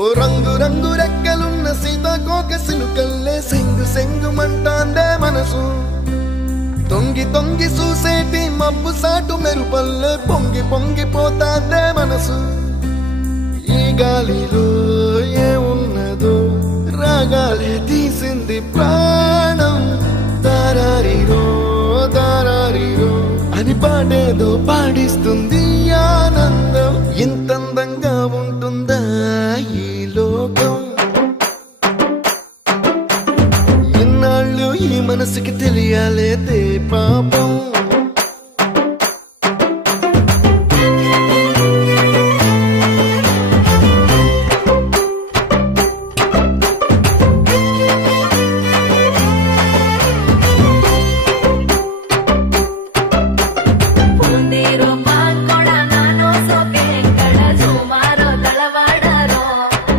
ఓ రంగు రంగు రెక్కలున్న సీతాకోక సిలుకల్లే సెంగు సెంగుమంటాందే మనసు తొంగి తొంగి చూసేటి మబ్బు సాటు మెరుపల్లే పొంగి పొంగిపోతాందే మనసు ఈ గాలిలో ఏమున్నదో రాగాలే తీసింది ప్రాణం దారారిరో దారారిరో అని పాడేదో పాడిస్తుంది ఆనందం ఇంతందంగా ఉంటుందా ఈ లోకం ఇన్నాళ్ళు ఈ మనసుకి తెలియాలేదే పాపం